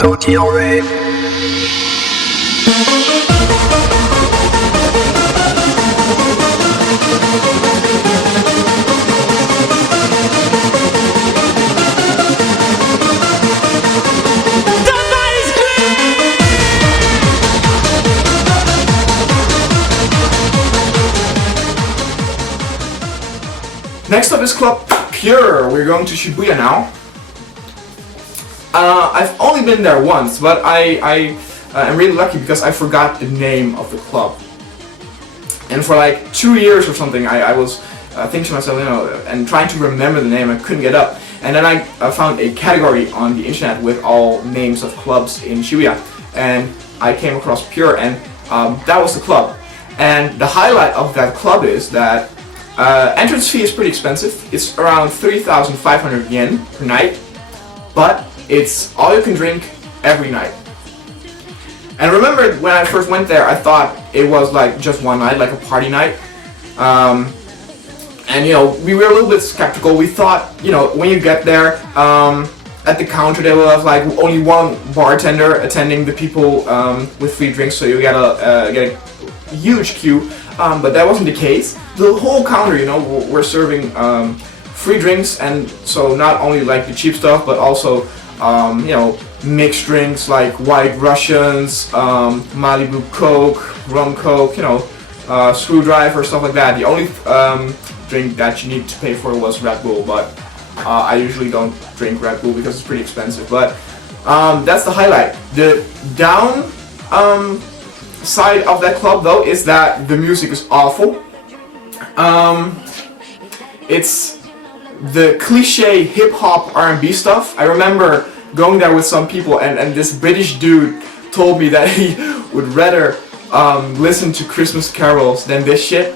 Gyaru0. Next up is Club Pure. We're going to Shibuya now. I've only been there once, but I am really lucky because I forgot the name of the club. And for like 2 years or something, I was thinking to myself, and trying to remember the name. I couldn't get up. And then I found a category on the internet with all names of clubs in Shibuya, and I came across Pure, and that was the club. And the highlight of that club is that entrance fee is pretty expensive. It's around 3,500 yen per night, but it's all you can drink every night. And remember, when I first went there, I thought it was like just one night, like a party night. And we were a little bit skeptical. We thought, when you get there, at the counter they will have like only one bartender attending the people with free drinks, so you get a huge queue. But that wasn't the case. The whole counter, were serving free drinks, and so not only like the cheap stuff, but also mixed drinks like White Russians, Malibu Coke, Rum Coke, Screwdriver, stuff like that. The only drink that you need to pay for was Red Bull, but I usually don't drink Red Bull because it's pretty expensive. But that's the highlight. The down side of that club though is that the music is awful. It's the cliche hip-hop R&B stuff. I remember going there with some people, and this British dude told me that he would rather listen to Christmas carols than this shit.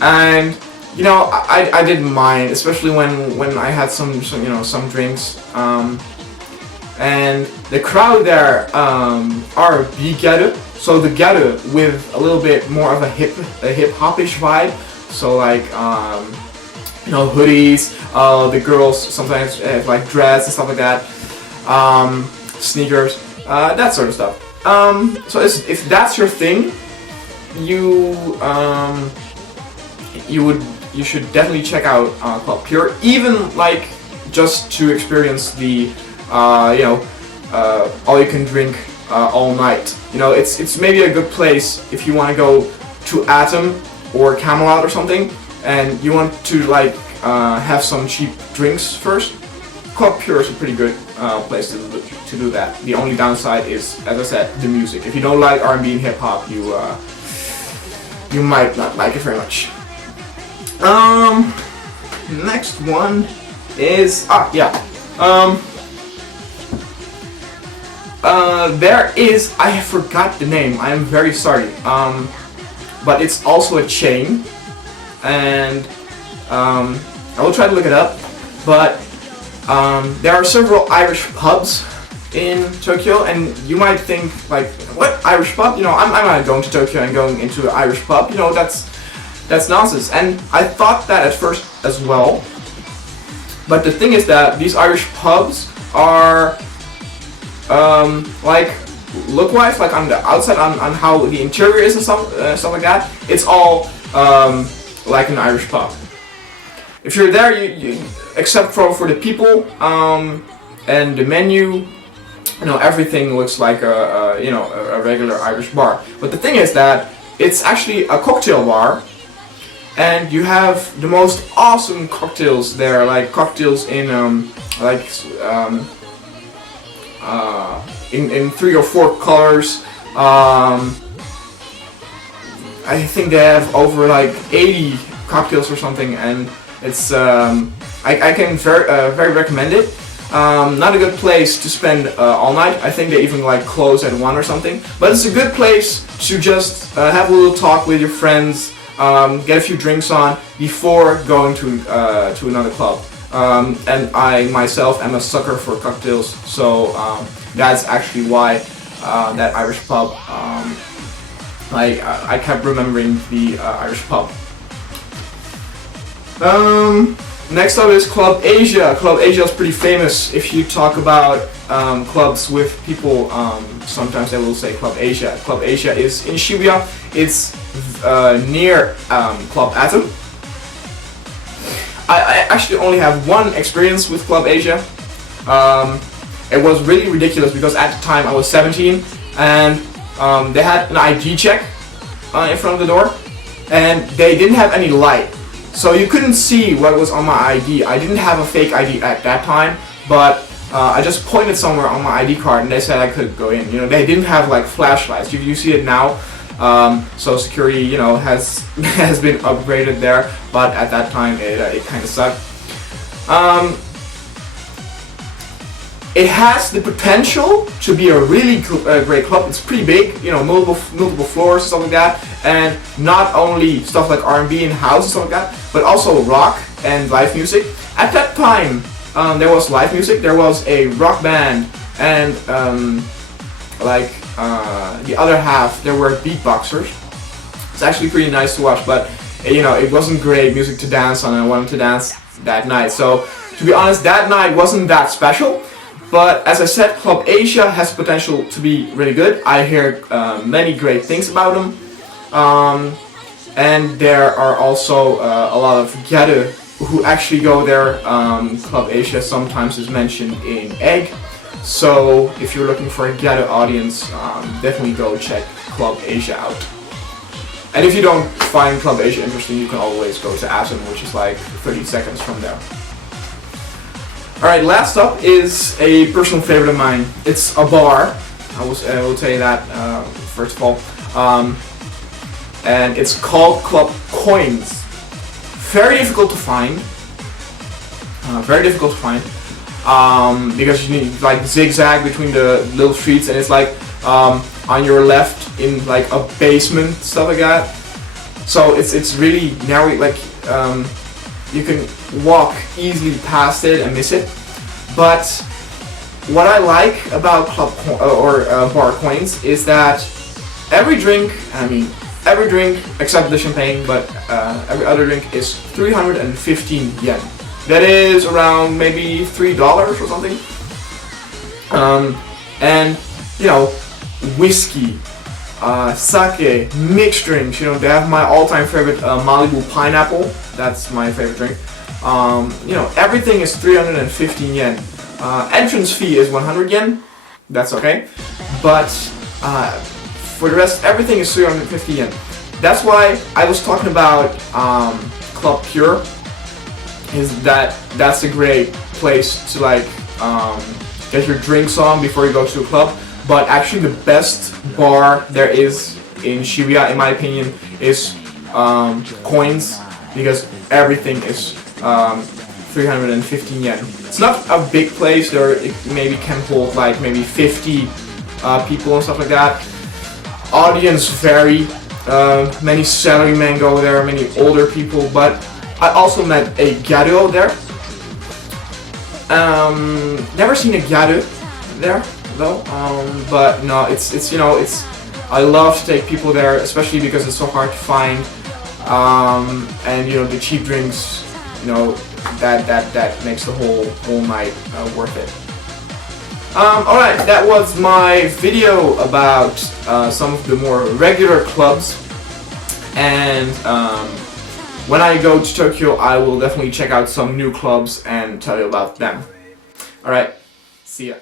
And I didn't mind, especially when I had some drinks. And the crowd there are Gyaru, so the Gyaru with a little bit more of a hip-hopish vibe. So like hoodies, the girls sometimes have like dress and stuff like that, sneakers, that sort of stuff. So if that's your thing, you should definitely check out Club Pure, even like just to experience the all you can drink all night. It's maybe a good place if you want to go to Atom or Camelot or something, and you want to like have some cheap drinks first. Club Pure is a pretty good place to do that. The only downside is, as I said, the music. If you don't like R&B and hip hop, you might not like it very much. Next one is there is, I forgot the name. I am very sorry. But it's also a chain, and I will try to look it up. But there are several Irish pubs in Tokyo, and you might think like, what, Irish pub? I'm not going to Tokyo and going into an Irish pub. That's nonsense. And I thought that at first as well. But the thing is that these Irish pubs are like look-wise, like on the outside, on how the interior is and stuff like that, it's all like an Irish pub. If you're there, you except for the people and the menu, everything looks like a regular Irish bar. But the thing is that it's actually a cocktail bar, and you have the most awesome cocktails there, like cocktails in in 3 or 4 colors. I think they have over like 80 cocktails or something, and it's I can very recommend it. Not a good place to spend all night. I think they even like close at 1 or something. But it's a good place to just have a little talk with your friends, get a few drinks on before going to another club. And I myself am a sucker for cocktails, so that's actually why that Irish pub, I kept remembering the Irish pub. Next up is Club Asia. Club Asia is pretty famous if you talk about clubs with people. Sometimes they will say Club Asia. Club Asia is in Shibuya. It's near Club Atom. I actually only have one experience with Club Asia. It was really ridiculous because at the time I was 17 and they had an ID check in front of the door and they didn't have any light. So you couldn't see what was on my ID. I didn't have a fake ID at that time, but I just pointed somewhere on my ID card and they said I could go in. You know, they didn't have like flashlights. You see it now. So security, you know, has been upgraded there, but at that time it kind of sucked. It has the potential to be a really great club. It's pretty big, you know, multiple floors and stuff like that, and not only stuff like R&B and house and stuff like that, but also rock and live music. At that time, there was live music. There was a rock band, and the other half there were beatboxers. It's actually pretty nice to watch, but you know, it wasn't great music to dance on. I wanted to dance that night, so to be honest, that night wasn't that special. But as I said, Club Asia has potential to be really good. I hear many great things about them. And there are also a lot of Gyaru who actually go there. Club Asia sometimes is mentioned in Egg. So if you're looking for a Gyaru audience, definitely go check Club Asia out. And if you don't find Club Asia interesting, you can always go to Atom, which is like 30 seconds from there. Alright, last up is a personal favorite of mine. It's a bar. I will tell you that first of all. And it's called Club Coins. Very difficult to find. Because you need like zigzag between the little streets, and it's like on your left in like a basement, stuff like that. So it's really narrow, like you can walk easily past it and miss it. But what I like about bar coins is that every drink, every drink except the champagne, but every other drink is 315 yen. That is around maybe $3 or something. And you know, whiskey, sake, mixed drinks. You know, they have my all-time favorite Malibu pineapple. That's my favorite drink. You know, everything is 315 yen. Entrance fee is 100 yen. That's okay. But for the rest, everything is 350 yen. That's why I was talking about Club Pure. That's a great place to like get your drinks on before you go to a club. But actually, the best bar there is in Shibuya, in my opinion, is Coins, because everything is 315 yen. It's not a big place. It maybe can hold like maybe 50 people and stuff like that. Audience vary. Many salarymen go there, many older people, but I also met a Gyaru there. Never seen a Gyaru there though. But no, it's you know, I love to take people there, especially because it's so hard to find. And you know, the cheap drinks, you know, that makes the whole night worth it. Alright, that was my video about some of the more regular clubs, and when I go to Tokyo, I will definitely check out some new clubs and tell you about them. Alright, see ya.